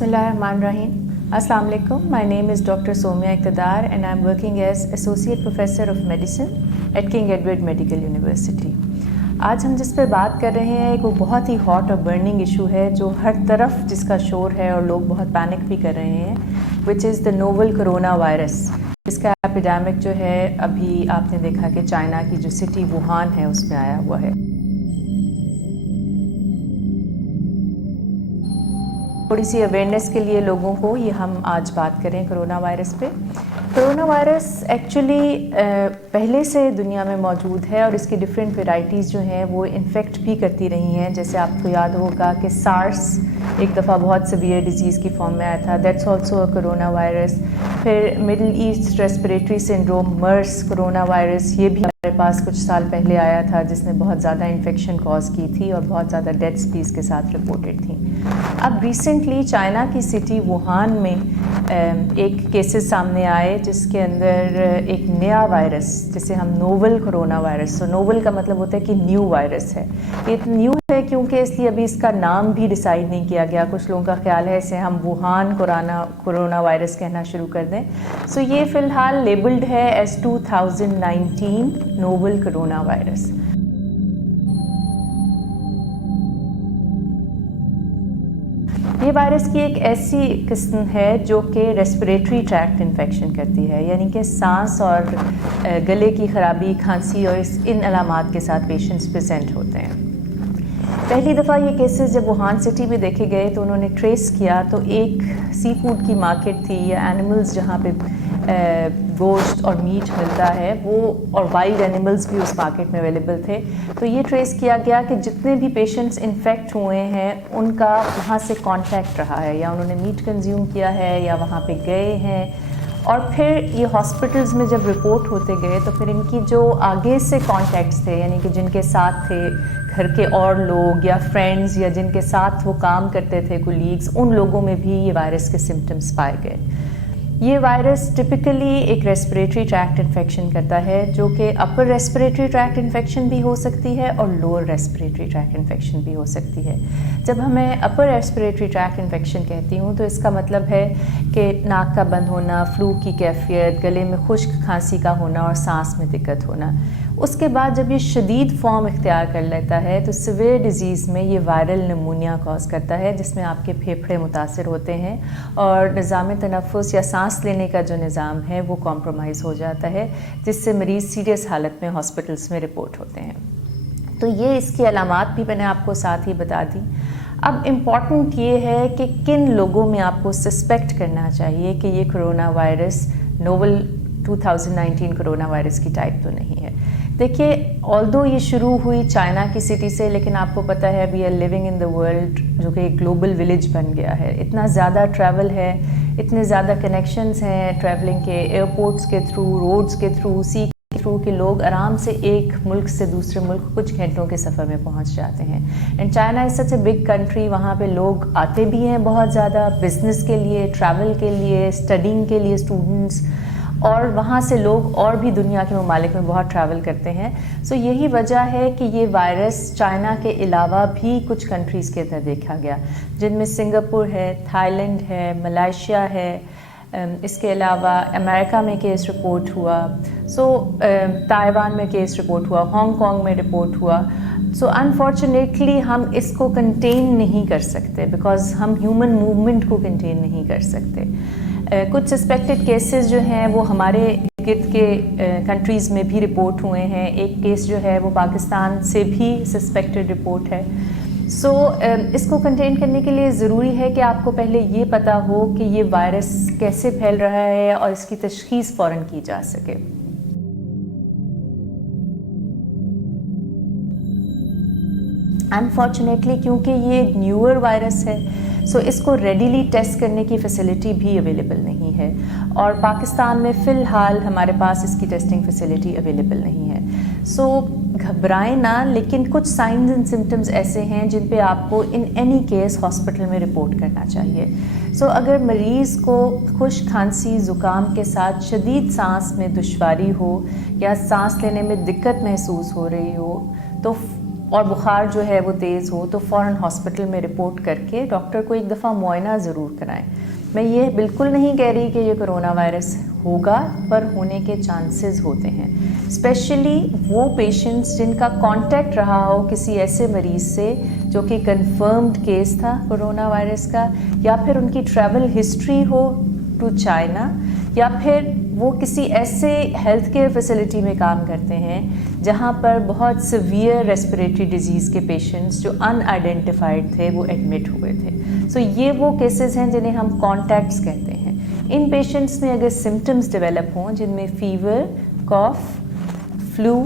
Bismillahirrahmanirrahim. Assalamu alaikum. My name is Dr. Somya Iqtidar and I'm working as Associate Professor of Medicine at King Edward Medical University. آج ہم جس پہ بات کر رہے ہیں ایک وہ بہت ہی ہاٹ اور برننگ ایشو ہے جو ہر طرف جس کا شور ہے اور لوگ بہت پینک بھی کر رہے ہیں which is the novel corona virus. اس کا ایپیڈیمک جو ہے ابھی آپ نے دیکھا کہ چائنا کی جو سٹی ووہان ہے اس میں آیا ہوا ہے. تھوڑی سی اویئرنیس کے لیے لوگوں کو یہ ہم آج بات کریں کرونا وائرس پہ. کرونا وائرس ایکچولی پہلے سے دنیا میں موجود ہے اور اس کی ڈفرینٹ ویرائٹیز جو ہیں وہ انفیکٹ بھی کرتی رہی ہیں. جیسے آپ کو یاد ہوگا کہ سارس ایک دفعہ بہت سیویئر ڈیزیز کی فارم میں آیا تھا, that's also a corona virus. پھر Middle East respiratory syndrome MERS corona virus, یہ بھی ہمارے پاس کچھ سال پہلے آیا تھا جس نے بہت زیادہ انفیکشن کاز کی تھی اور بہت زیادہ ڈیتھس بھی اس کے ساتھ رپورٹڈ تھیں. اب ریسنٹلی چائنا کی سٹی ووہان میں ایک کیسز سامنے آئے جس کے اندر ایک نیا وائرس جسے ہم نوول کرونا وائرس, سو نوول کا مطلب ہوتا ہے کہ نیو وائرس ہے. یہ نیو ہے کیونکہ اس لیے ابھی اس کا نام بھی ڈیسائیڈ نہیں کیا گیا. کچھ لوگوں کا خیال ہے اسے ہم ووہان کرونا وائرس کہنا شروع کر دیں. سو یہ فی الحال لیبلڈ ہے ایز 2019 نوول کرونا وائرس. یہ وائرس کی ایک ایسی قسم ہے جو کہ ریسپریٹری ٹریکٹ انفیکشن کرتی ہے, یعنی کہ سانس اور گلے کی خرابی, کھانسی اور ان علامات کے ساتھ پیشنٹس پریزنٹ ہوتے ہیں. پہلی دفعہ یہ کیسز جب ووہان سٹی میں دیکھے گئے تو انہوں نے ٹریس کیا تو ایک سی فوڈ کی مارکیٹ تھی یا اینیملز جہاں پہ گوشت اور میٹ ملتا ہے وہ, اور وائلڈ اینیملز بھی اس مارکیٹ میں اویلیبل تھے. تو یہ ٹریس کیا گیا کہ جتنے بھی پیشنٹس انفیکٹ ہوئے ہیں ان کا وہاں سے کانٹیکٹ رہا ہے, یا انہوں نے میٹ کنزیوم کیا ہے یا وہاں پہ گئے ہیں. اور پھر یہ ہاسپٹلز میں جب رپورٹ ہوتے گئے تو پھر ان کی جو آگے سے کانٹیکٹس تھے, یعنی کہ جن کے ساتھ تھے گھر کے اور لوگ یا فرینڈز یا جن کے ساتھ وہ کام کرتے تھے کولیگز, ان لوگوں میں بھی یہ وائرس کے سمٹمز پائے گئے. یہ وائرس ٹپکلی ایک ریسپریٹری ٹریکٹ انفیکشن کرتا ہے جو کہ اپر ریسپریٹری ٹریکٹ انفیکشن بھی ہو سکتی ہے اور لوور ریسپریٹری ٹریکٹ انفیکشن بھی ہو سکتی ہے. جب ہمیں اپر ریسپریٹری ٹریکٹ انفیکشن کہتی ہوں تو اس کا مطلب ہے کہ ناک کا بند ہونا, فلو کی کیفیت, گلے میں خشک کھانسی کا ہونا اور سانس میں دقت ہونا. اس کے بعد جب یہ شدید فارم اختیار کر لیتا ہے تو سیویئر ڈیزیز میں یہ وائرل نمونیا کاز کرتا ہے جس میں آپ کے پھیپھڑے متاثر ہوتے ہیں اور نظام تنفس یا سانس لینے کا جو نظام ہے وہ کمپرومائز ہو جاتا ہے, جس سے مریض سیریس حالت میں ہاسپٹلس میں رپورٹ ہوتے ہیں. تو یہ اس کی علامات بھی میں نے آپ کو ساتھ ہی بتا دی. اب امپورٹنٹ یہ ہے کہ کن لوگوں میں آپ کو سسپیکٹ کرنا چاہیے کہ یہ corona virus novel 2019 corona virus کی ٹائپ تو نہیں ہے. دیکھیے, آلدو یہ شروع ہوئی چائنا کی سٹی سے, لیکن آپ کو پتہ ہے we are living in the world جو کہ ایک گلوبل ولیج بن گیا ہے. اتنا زیادہ ٹریول ہے, اتنے زیادہ کنیکشنز ہیں ٹریولنگ کے, ایئرپورٹس کے تھرو, روڈز کے تھرو, سی کے تھرو, کہ لوگ آرام سے ایک ملک سے دوسرے ملک کچھ گھنٹوں کے سفر میں پہنچ جاتے ہیں. And China is such a big country, وہاں پہ لوگ آتے بھی ہیں بہت زیادہ بزنس کے لیے, ٹریول کے لیے, اسٹڈینگ کے لیے اسٹوڈنٹس, اور وہاں سے لوگ اور بھی دنیا کے ممالک میں بہت ٹریول کرتے ہیں. سو یہی وجہ ہے کہ یہ وائرس چائنا کے علاوہ بھی کچھ کنٹریز کے اندر دیکھا گیا, جن میں سنگاپور ہے, تھائی لینڈ ہے, ملائیشیا ہے, اس کے علاوہ امریکہ میں کیس رپورٹ ہوا, سو تائیوان میں کیس رپورٹ ہوا, ہانگ کانگ میں رپورٹ ہوا. سو انفارچونیٹلی ہم اس کو کنٹین نہیں کر سکتے بیکاز ہم ہیومن موومنٹ کو کنٹین نہیں کر سکتے. کچھ سسپیکٹڈ کیسز جو ہیں وہ ہمارے گرد کے کنٹریز میں بھی رپورٹ ہوئے ہیں. ایک کیس جو ہے وہ پاکستان سے بھی سسپیکٹڈ رپورٹ ہے. سو اس کو کنٹین کرنے کے لیے ضروری ہے کہ آپ کو پہلے یہ پتہ ہو کہ یہ وائرس کیسے پھیل رہا ہے اور اس کی تشخیص فوراً کی جا سکے. انفارچونیٹلی کیونکہ یہ نیور وائرس ہے سو اس کو ریڈیلی ٹیسٹ کرنے کی فیسلٹی بھی اویلیبل نہیں ہے, اور پاکستان میں فی الحال ہمارے پاس اس کی ٹیسٹنگ فیسلٹی اویلیبل نہیں ہے. سو گھبرائیں نہ, لیکن کچھ سائنز اینڈ سمٹمز ایسے ہیں جن پہ آپ کو ان اینی کیس ہاسپٹل میں رپورٹ کرنا چاہیے. سو اگر مریض کو خشک کھانسی زکام کے ساتھ شدید سانس میں دشواری ہو یا سانس لینے میں دقت محسوس ہو رہی ہو تو اور بخار جو ہے وہ تیز ہو تو فوراً ہاسپٹل میں رپورٹ کر کے ڈاکٹر کو ایک دفعہ معائنہ ضرور کرائیں. میں یہ بالکل نہیں کہہ رہی کہ یہ کرونا وائرس ہوگا، پر ہونے کے چانسز ہوتے ہیں، اسپیشلی وہ پیشنٹس جن کا کانٹیکٹ رہا ہو کسی ایسے مریض سے جو کہ کنفرمڈ کیس تھا کرونا وائرس کا، یا پھر ان کی ٹریول ہسٹری ہو ٹو چائنا، یا پھر وہ کسی ایسے ہیلتھ کیئر فیسلٹی میں کام کرتے ہیں جہاں پر بہت سیویئر ریسپریٹری ڈیزیز کے پیشنٹس جو ان آئیڈینٹیفائڈ تھے وہ ایڈمٹ ہوئے تھے. سو یہ وہ کیسز ہیں جنہیں ہم کانٹیکٹس کہتے ہیں. ان پیشنٹس میں اگر سمٹمز ڈیولپ ہوں جن میں فیور، کاف، فلو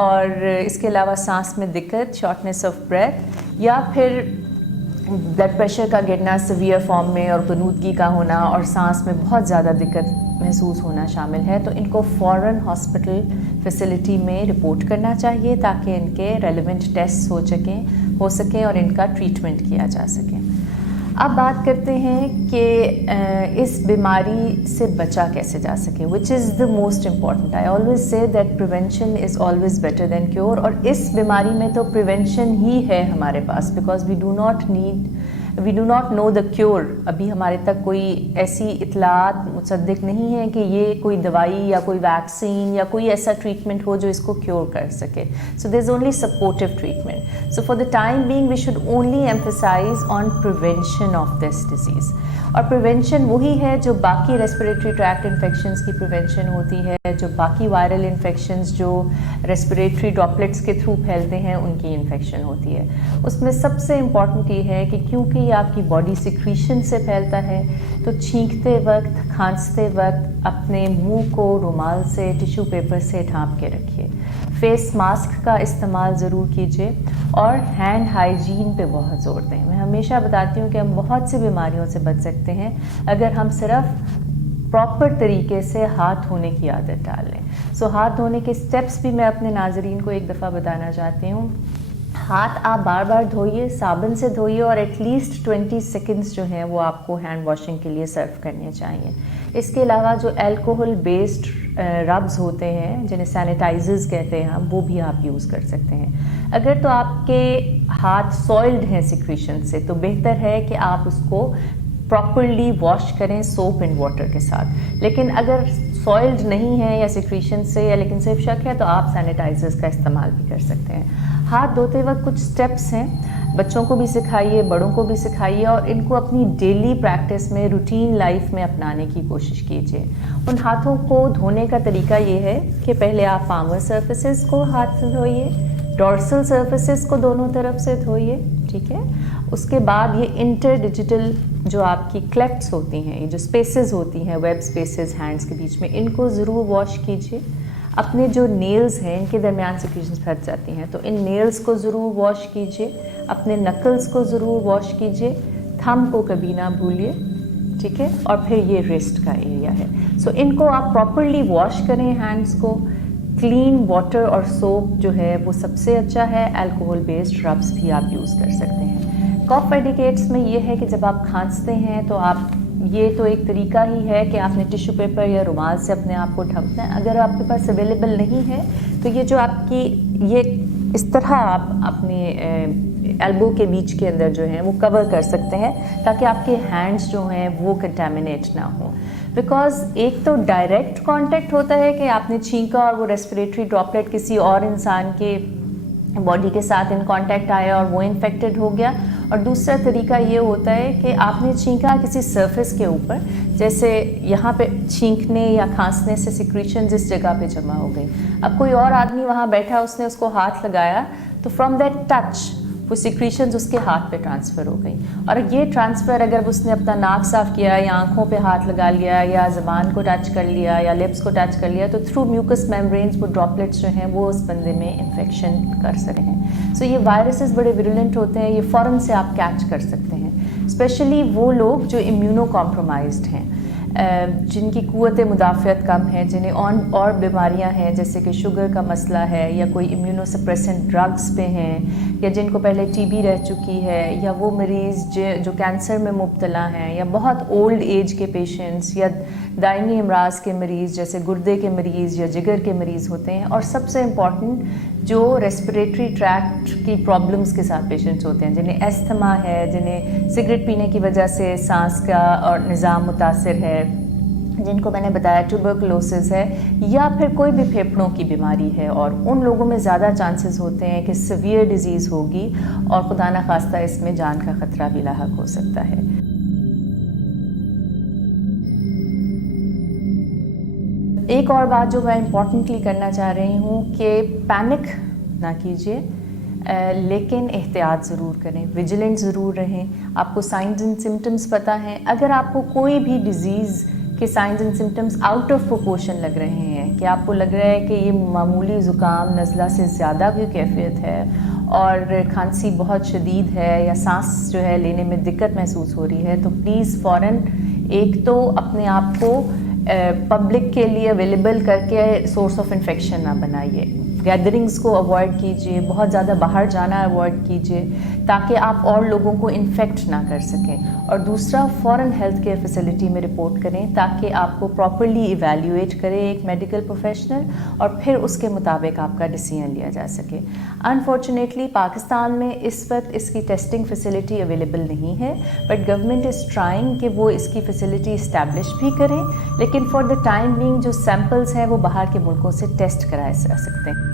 اور اس کے علاوہ سانس میں دقت، شارٹنیس آف بریتھ، یا پھر بلڈ پریشر کا گرنا سیویئر فارم میں اور غنودگی کا ہونا اور سانس میں بہت زیادہ دقت محسوس ہونا شامل ہے، تو ان کو فوراً ہاسپٹل فیسلٹی میں رپورٹ کرنا چاہیے تاکہ ان کے ریلیونٹ ٹیسٹ ہو سکیں اور ان کا ٹریٹمنٹ کیا جا سکے. اب بات کرتے ہیں کہ اس بیماری سے بچا کیسے جا سکے، which is the most important. I always say that prevention is always better than cure, اور اس بیماری میں تو پریونشن ہی ہے ہمارے پاس، because we do not know the cure. ابھی ہمارے تک کوئی ایسی اطلاعات مصدق نہیں ہیں کہ یہ کوئی دوائی یا کوئی ویکسین یا کوئی ایسا ٹریٹمنٹ ہو جو اس کو کیور کر سکے. So there is only supportive treatment. So for the time being we should only emphasise on prevention of this disease. اور پریونشن وہی ہے جو باقی ریسپریٹری ٹریکٹ انفیکشنز کی پریونشن ہوتی ہے، جو باقی وائرل انفیکشنز جو ریسپریٹری ڈراپلیٹس کے تھرو پھیلتے ہیں ان کی انفیکشن ہوتی ہے. اس میں سب سے امپورٹنٹ یہ ہے کہ کیونکہ یہ آپ کی باڈی سیکریشن سے پھیلتا ہے تو چھینکتے وقت، کھانستے وقت اپنے منہ کو رومال سے، ٹیشو پیپر سے ڈھانپ کے رکھیے. فیس ماسک کا استعمال ضرور کیجیے اور ہینڈ ہائیجین پہ بہت زور دیں. میں ہمیشہ بتاتی ہوں کہ ہم بہت سی بیماریوں سے بچ سکتے ہیں اگر ہم صرف پراپر طریقے سے ہاتھ دھونے کی عادت ڈال لیں. سو ہاتھ دھونے کے سٹیپس بھی میں اپنے ناظرین کو ایک دفعہ بتانا چاہتی ہوں. ہاتھ آپ بار بار دھوئیے، صابن سے دھوئیے، اور ایٹ لیسٹ 20 سیکنڈز جو ہیں وہ آپ کو ہینڈ واشنگ کے لیے سرو کرنے چاہیے. اس کے علاوہ جو الکوہل بیسڈ ربز ہوتے ہیں جنہیں سینیٹائزرز کہتے ہیں ہم، وہ بھی آپ یوز کر سکتے ہیں. اگر تو آپ کے ہاتھ سوئلڈ ہیں سیکریشن سے تو بہتر ہے کہ آپ اس کو پراپرلی واش کریں سوپ اینڈ واٹر کے ساتھ. لیکن اگر سوئلڈ نہیں ہے یا سیکریشن سے یا لیکن صرف شک ہے تو آپ سینیٹائزرز کا استعمال بھی کر سکتے ہیں. ہاتھ دھوتے وقت کچھ سٹیپس ہیں، بچوں کو بھی سکھائیے، بڑوں کو بھی سکھائیے، اور ان کو اپنی ڈیلی پریکٹس میں، روٹین لائف میں اپنانے کی کوشش کیجیے. ان ہاتھوں کو دھونے کا طریقہ یہ ہے کہ پہلے آپ پامر سرفیسز کو ہاتھ سے دھوئیے، ڈورسل سرفیسز کو دونوں طرف سے دھوئیے، ٹھیک ہے. اس کے بعد یہ انٹر ڈیجیٹل جو آپ کی کلیفٹس ہوتی ہیں، یہ جو اسپیسز ہوتی ہیں، ویب اسپیسز ہینڈس کے بیچ میں، ان کو ضرور واش کیجیے. اپنے جو نیلز ہیں ان کے درمیان سیکریشنز پھنس جاتی ہیں تو ان نیلز کو ضرور واش کیجیے. اپنے نکلز کو ضرور واش کیجیے. تھم کو کبھی نہ بھولیے، ٹھیک ہے. اور پھر یہ ریسٹ کا ایریا ہے. سو ان کو آپ پراپرلی واش کریں ہینڈس کو. کلین واٹر اور سوپ جو ہے وہ سب سے اچھا ہے. الکوہل بیسڈ ربس بھی آپ یوز کر سکتے ہیں. کاف ایڈیکیٹس میں یہ ہے کہ جب آپ کھانستے ہیں تو آپ، یہ تو ایک طریقہ ہی ہے کہ آپ نے ٹیشو پیپر یا رومال سے اپنے آپ کو ڈھکنا ہے. اگر آپ کے پاس اویلیبل نہیں ہے تو یہ جو آپ کی یہ اس طرح آپ اپنے ایلبو کے بیچ کے اندر جو ہیں وہ کور کر سکتے ہیں تاکہ آپ کے ہینڈس جو ہیں وہ کنٹامنیٹ نہ ہوں. بیکاز ایک تو ڈائریکٹ کانٹیکٹ ہوتا ہے کہ آپ نے چھینکا اور وہ ریسپریٹری ڈراپلیٹ کسی اور انسان کے باڈی کے ساتھ ان کانٹیکٹ آیا اور وہ انفیکٹڈ ہو گیا. اور دوسرا طریقہ یہ ہوتا ہے کہ آپ نے چھینکا کسی سرفیس کے اوپر، جیسے یہاں پہ چھینکنے یا کھانسنے سے سیکریشن جس جگہ پہ جمع ہو گئی، اب کوئی اور آدمی وہاں بیٹھا، اس نے اس کو ہاتھ لگایا تو فرام دیٹ ٹچ وہ سیکریشنز اس کے ہاتھ پہ ٹرانسفر ہو گئی. اور یہ ٹرانسفر اگر اس نے اپنا ناک صاف کیا یا آنکھوں پہ ہاتھ لگا لیا یا زبان کو ٹچ کر لیا یا لپس کو ٹچ کر لیا تو تھرو میوکس میمبرینز وہ ڈراپلیٹس جو ہیں وہ اس بندے میں انفیکشن کر سکتے ہیں. سو یہ وائرسز بڑے ویرولنٹ ہوتے ہیں، یہ فوراً سے آپ کیچ کر سکتے ہیں، اسپیشلی وہ لوگ جو امیونو کمپرومائزڈ ہیں. جن کی قوت مدافعت کم ہے، جنہیں اور بیماریاں ہیں جیسے کہ شوگر کا مسئلہ ہے یا کوئی امیونو سپریسنٹ ڈرگس پہ ہیں، یا جن کو پہلے ٹی بی رہ چکی ہے، یا وہ مریض جو کینسر میں مبتلا ہیں، یا بہت اولڈ ایج کے پیشنٹس، یا دائمی امراض کے مریض جیسے گردے کے مریض یا جگر کے مریض ہوتے ہیں، اور سب سے امپورٹنٹ جو ریسپریٹری ٹریکٹ کی پرابلمس کے ساتھ پیشنٹس ہوتے ہیں، جنہیں استھما ہے، جنہیں سگریٹ پینے کی وجہ سے سانس کا اور نظام متاثر ہے، جن کو میں نے بتایا ٹیوبرکلوسس ہے، یا پھر کوئی بھی پھیپھڑوں کی بیماری ہے، اور ان لوگوں میں زیادہ چانسز ہوتے ہیں کہ سیویئر ڈیزیز ہوگی اور خدا نخواستہ اس میں جان کا خطرہ بھی لاحق ہو سکتا ہے۔ ایک اور بات جو میں امپورٹنٹلی کرنا چاہ رہی ہوں کہ پینک نہ کیجیے، لیکن احتیاط ضرور کریں، ویجیلنٹ ضرور رہیں۔ آپ کو سائنز اینڈ سمٹمز پتہ ہیں، اگر آپ کو کوئی بھی ڈیزیز کے signs and symptoms out of proportion لگ رہے ہیں، کہ آپ کو لگ رہا ہے کہ یہ معمولی زکام نزلہ سے زیادہ کوئی کیفیت ہے اور کھانسی بہت شدید ہے، یا سانس جو ہے لینے میں دقت محسوس ہو رہی ہے، تو پلیز فوراً ایک تو اپنے آپ کو پبلک کے لیے اویلیبل کر کے سورس آف انفیکشن نہ بنائیے، گیدرنگز کو اوائڈ کیجیے، بہت زیادہ باہر جانا اوائڈ کیجیے تاکہ آپ اور لوگوں کو انفیکٹ نہ کر سکیں، اور دوسرا فوراً ہیلتھ کیئر فیسلٹی میں رپورٹ کریں تاکہ آپ کو پراپرلی ایویلیویٹ کرے ایک میڈیکل پروفیشنل، اور پھر اس کے مطابق آپ کا ڈیسیژن لیا جا سکے۔ انفارچونیٹلی پاکستان میں اس وقت اس کی ٹیسٹنگ فیسلٹی اویلیبل نہیں ہے، بٹ گورنمنٹ از ٹرائنگ کہ وہ اس کی فیسلٹی اسٹیبلش بھی کریں، لیکن فار دا ٹائم بینگ جو سیمپلز ہیں وہ باہر کے ملکوں سے ٹیسٹ کرائے جا سکتے ہیں۔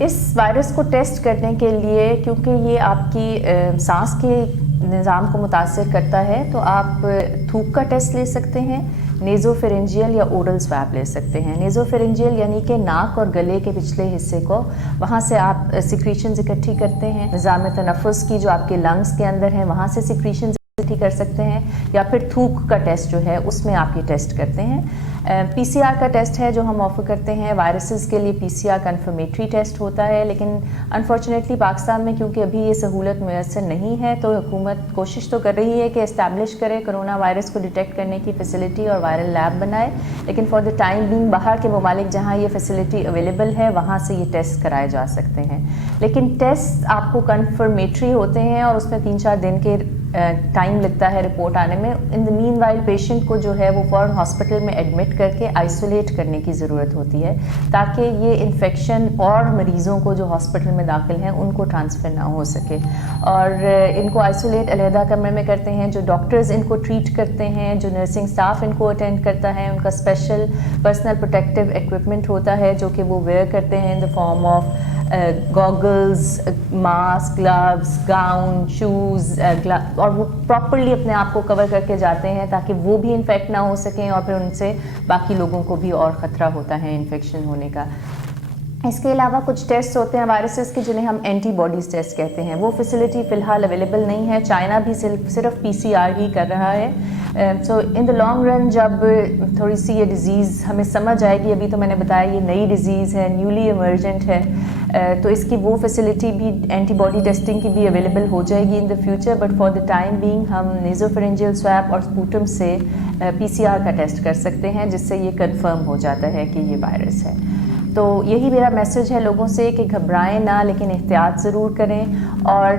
اس وائرس کو ٹیسٹ کرنے کے لیے، کیونکہ یہ آپ کی سانس کے نظام کو متاثر کرتا ہے، تو آپ تھوک کا ٹیسٹ لے سکتے ہیں، نیزو فیرنجیل یا اورل سویب لے سکتے ہیں۔ نیزو فیرنجیل یعنی کہ ناک اور گلے کے پچھلے حصے کو، وہاں سے آپ سیکریشنز اکٹھی کرتے ہیں، نظام تنفس کی جو آپ کے لنگز کے اندر ہیں وہاں سے سیکریشنز اکٹھی کر سکتے ہیں، یا پھر تھوک کا ٹیسٹ جو ہے اس میں آپ یہ ٹیسٹ کرتے ہیں۔ پی سی آر کا ٹیسٹ ہے جو ہم آفر کرتے ہیں، وائرسز کے لیے پی سی آر کنفرمیٹری ٹیسٹ ہوتا ہے، لیکن انفارچونیٹلی پاکستان میں کیونکہ ابھی یہ سہولت میسر نہیں ہے، تو حکومت کوشش تو کر رہی ہے کہ اسٹیبلش کرے کرونا وائرس کو ڈیٹیکٹ کرنے کی فیسلٹی اور وائرل لیب بنائے، لیکن فار دا ٹائم بینگ باہر کے ممالک جہاں یہ فیسلٹی اویلیبل ہے وہاں سے یہ ٹیسٹ کرائے جا سکتے ہیں، لیکن ٹیسٹ آپ کو کنفرمیٹری ہوتے ہیں اور اس میں 3-4 دن کے ٹائم لگتا ہے رپورٹ آنے میں۔ ان دا مین وائل پیشنٹ کو جو ہے وہ فوراً ہاسپٹل میں ایڈمٹ کر کے آئسولیٹ کرنے کی ضرورت ہوتی ہے تاکہ یہ انفیکشن اور مریضوں کو جو ہاسپٹل میں داخل ہیں ان کو ٹرانسفر نہ ہو سکے، اور ان کو آئسولیٹ علیحدہ کمرے میں کرتے ہیں، جو ڈاکٹرز ان کو ٹریٹ کرتے ہیں، جو نرسنگ سٹاف ان کو اٹینڈ کرتا ہے، ان کا اسپیشل پرسنل پروٹیکٹیو ایکوپمنٹ ہوتا ہے جو کہ وہ ویئر کرتے ہیں in the form of goggles, mask, gloves, gown, shoes, اور وہ پراپرلی اپنے آپ کو کور کر کے جاتے ہیں تاکہ وہ بھی انفیکٹ نہ ہو سکیں، اور پھر ان سے باقی لوگوں کو بھی اور خطرہ ہوتا ہے انفیکشن ہونے کا۔ اس کے علاوہ کچھ ٹیسٹ ہوتے ہیں وائرسز کے جنہیں ہم اینٹی باڈیز ٹیسٹ کہتے ہیں، وہ فیسلٹی فی الحال اویلیبل نہیں ہے، چائنا بھی صرف پی سی آر ہی کر رہا ہے۔ سو ان دا لانگ رن جب تھوڑی سی یہ ڈیزیز ہمیں سمجھ آئے گی، ابھی تو میں نے بتایا یہ نئی ڈیزیز ہے، نیولی ایمرجنٹ ہے، تو اس کی وہ فیسلٹی بھی اینٹی باڈی ٹیسٹنگ کی بھی اویلیبل ہو جائے گی in the future, but for the time being ہم نیزوفیرنجیل سویب اور سپوٹم سے پی سی آر کا ٹیسٹ کر سکتے ہیں جس سے یہ کنفرم ہو جاتا ہے کہ یہ وائرس ہے۔ تو یہی میرا میسج ہے لوگوں سے کہ گھبرائیں نہ، لیکن احتیاط ضرور کریں، اور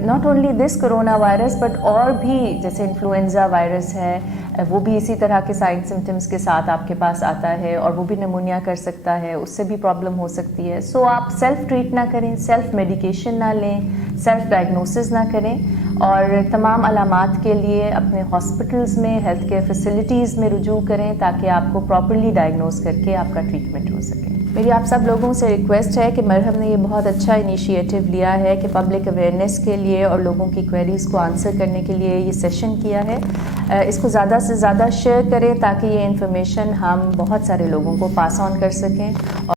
not only this corona virus but اور بھی جیسے انفلوئنزا وائرس ہے وہ بھی اسی طرح کے سائن سمٹمز کے ساتھ آپ کے پاس آتا ہے، اور وہ بھی نمونیا کر سکتا ہے، اس سے بھی پرابلم ہو سکتی ہے۔ سو آپ سیلف ٹریٹ نہ کریں، سیلف میڈیکیشن نہ لیں، سیلف ڈائگنوسس نہ کریں، اور تمام علامات کے لیے اپنے ہاسپٹلز میں ہیلتھ کیئر فیسلٹیز میں رجوع کریں تاکہ آپ کو پراپرلی ڈائگنوز کر کے آپ کا ٹریٹمنٹ ہو سکے۔ میری آپ سب لوگوں سے ریکویسٹ ہے کہ مرہم نے یہ بہت اچھا انیشیٹو لیا ہے کہ پبلک اویئرنیس کے لیے اور لوگوں کی کویریز کو آنسر کرنے کے لیے یہ سیشن کیا ہے، اس کو زیادہ سے زیادہ شیئر کریں تاکہ یہ انفارمیشن ہم بہت سارے لوگوں کو پاس آن کر سکیں۔